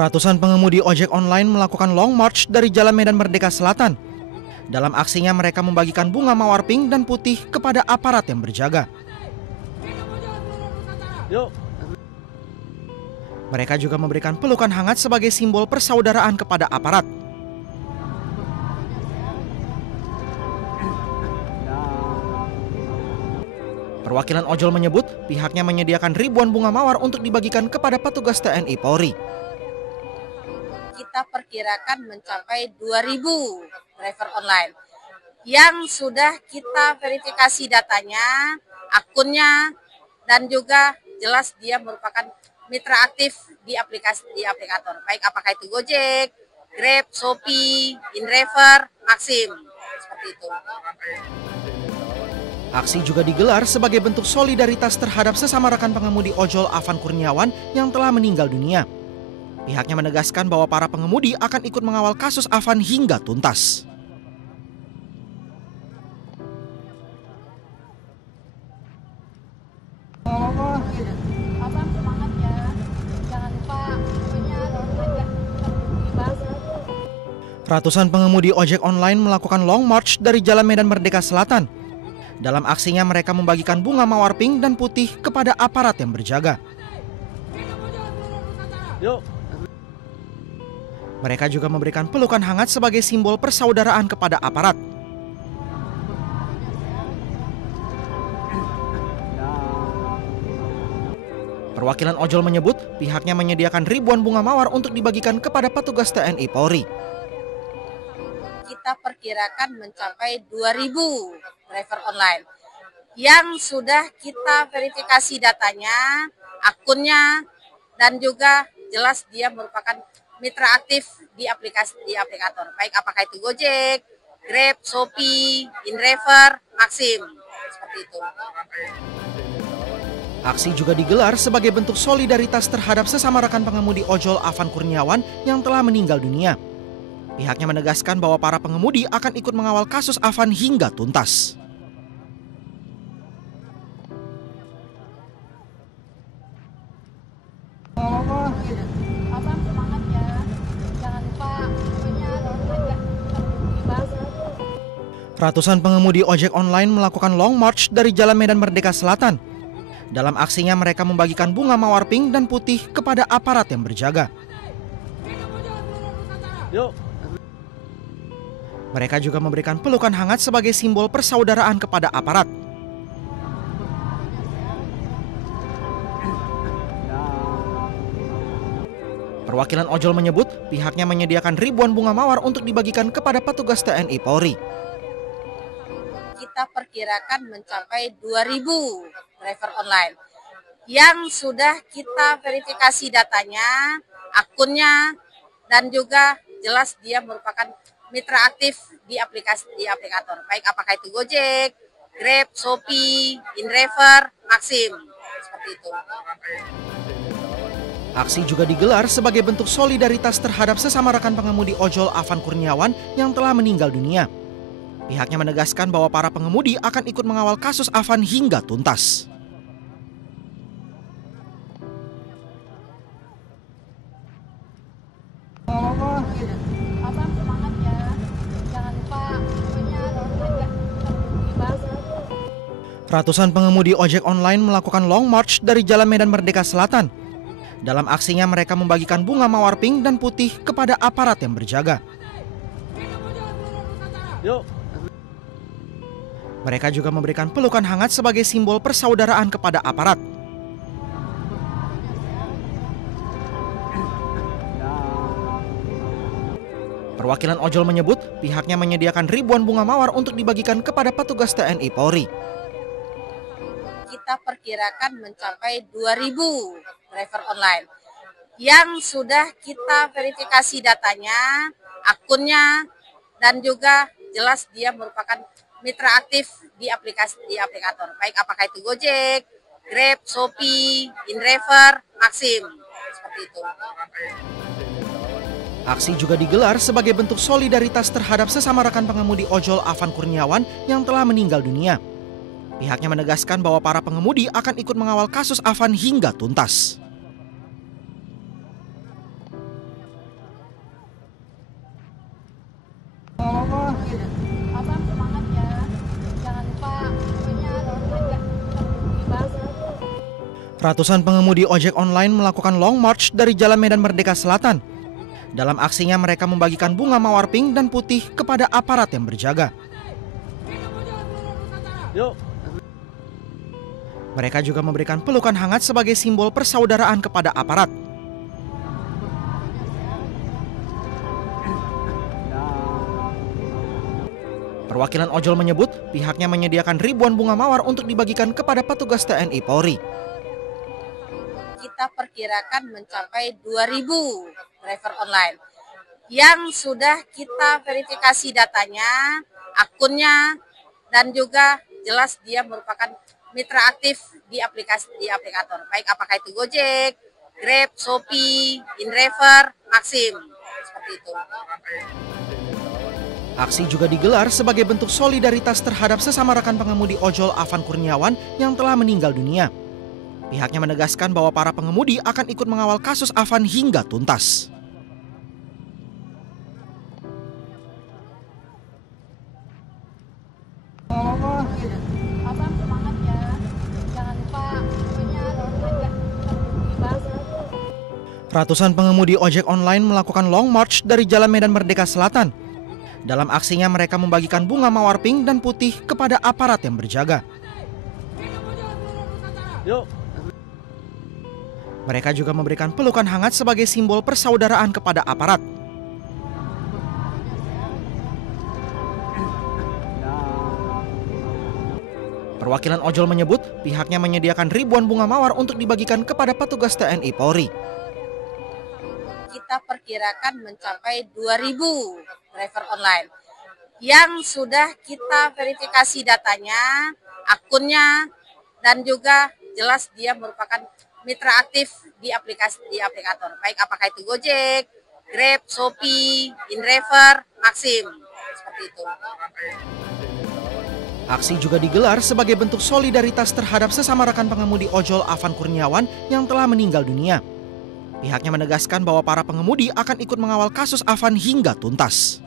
Ratusan pengemudi ojek online melakukan long march dari Jalan Medan Merdeka Selatan. Dalam aksinya mereka membagikan bunga mawar pink dan putih kepada aparat yang berjaga. Mereka juga memberikan pelukan hangat sebagai simbol persaudaraan kepada aparat. Perwakilan ojol menyebut pihaknya menyediakan ribuan bunga mawar untuk dibagikan kepada petugas TNI Polri. Kita perkirakan mencapai 2.000 driver online yang sudah kita verifikasi datanya, akunnya, dan juga jelas dia merupakan mitra aktif di aplikator. Baik apakah itu Gojek, Grab, Shopee, InDriver, Maxim, seperti itu. Aksi juga digelar sebagai bentuk solidaritas terhadap sesama rekan pengemudi ojol Afan Kurniawan yang telah meninggal dunia. Pihaknya menegaskan bahwa para pengemudi akan ikut mengawal kasus Afan hingga tuntas. Abang semangat ya, jangan lupa Ratusan pengemudi ojek online melakukan long march dari Jalan Medan Merdeka Selatan. Dalam aksinya mereka membagikan bunga mawar pink dan putih kepada aparat yang berjaga. Mereka juga memberikan pelukan hangat sebagai simbol persaudaraan kepada aparat. Perwakilan ojol menyebut pihaknya menyediakan ribuan bunga mawar untuk dibagikan kepada petugas TNI Polri. Kita perkirakan mencapai 2.000 driver online yang sudah kita verifikasi datanya, akunnya, dan juga jelas dia merupakan mitra aktif di aplikator. Baik apakah itu Gojek, Grab, Shopee, InDriver, Maxim, seperti itu. Aksi juga digelar sebagai bentuk solidaritas terhadap sesama rekan pengemudi ojol Afan Kurniawan yang telah meninggal dunia. Pihaknya menegaskan bahwa para pengemudi akan ikut mengawal kasus Afan hingga tuntas. Abang semangat ya, jangan lupa Ratusan pengemudi ojek online melakukan long march dari Jalan Medan Merdeka Selatan. Dalam aksinya mereka membagikan bunga mawar pink dan putih kepada aparat yang berjaga. Mereka juga memberikan pelukan hangat sebagai simbol persaudaraan kepada aparat. Perwakilan ojol menyebut pihaknya menyediakan ribuan bunga mawar untuk dibagikan kepada petugas TNI Polri. Kita perkirakan mencapai 2.000 driver online yang sudah kita verifikasi datanya, akunnya, dan juga jelas dia merupakan mitra aktif di aplikator. Baik apakah itu Gojek, Grab, Shopee, InDriver, Maxim, seperti itu. Aksi juga digelar sebagai bentuk solidaritas terhadap sesama rekan pengemudi ojol Afan Kurniawan yang telah meninggal dunia. Pihaknya menegaskan bahwa para pengemudi akan ikut mengawal kasus Afan hingga tuntas. Abang semangat ya, jangan lupa Ratusan pengemudi ojek online melakukan long march dari Jalan Medan Merdeka Selatan. Dalam aksinya mereka membagikan bunga mawar pink dan putih kepada aparat yang berjaga. Mereka juga memberikan pelukan hangat sebagai simbol persaudaraan kepada aparat. Perwakilan ojol menyebut pihaknya menyediakan ribuan bunga mawar untuk dibagikan kepada petugas TNI Polri. Kita perkirakan mencapai 2.000 driver online yang sudah kita verifikasi datanya, akunnya, dan juga jelas dia merupakan mitra aktif di aplikator. Baik apakah itu Gojek, Grab, Shopee, InDriver, Maxim, seperti itu. Aksi juga digelar sebagai bentuk solidaritas terhadap sesama rekan pengemudi ojol Afan Kurniawan yang telah meninggal dunia. Pihaknya menegaskan bahwa para pengemudi akan ikut mengawal kasus Afan hingga tuntas. Ratusan pengemudi ojek online melakukan long march dari Jalan Medan Merdeka Selatan. Dalam aksinya mereka membagikan bunga mawar pink dan putih kepada aparat yang berjaga. Mereka juga memberikan pelukan hangat sebagai simbol persaudaraan kepada aparat. Perwakilan ojol menyebut pihaknya menyediakan ribuan bunga mawar untuk dibagikan kepada petugas TNI Polri. Kita perkirakan mencapai 2.000 driver online yang sudah kita verifikasi datanya, akunnya, dan juga jelas dia merupakan mitra aktif di aplikator, baik apakah itu Gojek, Grab, Shopee, InDriver, Maxim, seperti itu. Aksi juga digelar sebagai bentuk solidaritas terhadap sesama rekan pengemudi ojol Afan Kurniawan yang telah meninggal dunia. Pihaknya menegaskan bahwa para pengemudi akan ikut mengawal kasus Afan hingga tuntas. Abang semangat ya, jangan lupa Ratusan pengemudi ojek online melakukan long march dari Jalan Medan Merdeka Selatan. Dalam aksinya mereka membagikan bunga mawar pink dan putih kepada aparat yang berjaga. Mereka juga memberikan pelukan hangat sebagai simbol persaudaraan kepada aparat. Perwakilan ojol menyebut pihaknya menyediakan ribuan bunga mawar untuk dibagikan kepada petugas TNI Polri. Kita perkirakan mencapai 2.000 driver online yang sudah kita verifikasi datanya, akunnya, dan juga jelas dia merupakan mitra aktif di aplikator, baik apakah itu Gojek, Grab, Shopee, InDriver, Maxim, seperti itu. Aksi juga digelar sebagai bentuk solidaritas terhadap sesama rekan pengemudi ojol Afan Kurniawan yang telah meninggal dunia. Pihaknya menegaskan bahwa para pengemudi akan ikut mengawal kasus Afan hingga tuntas.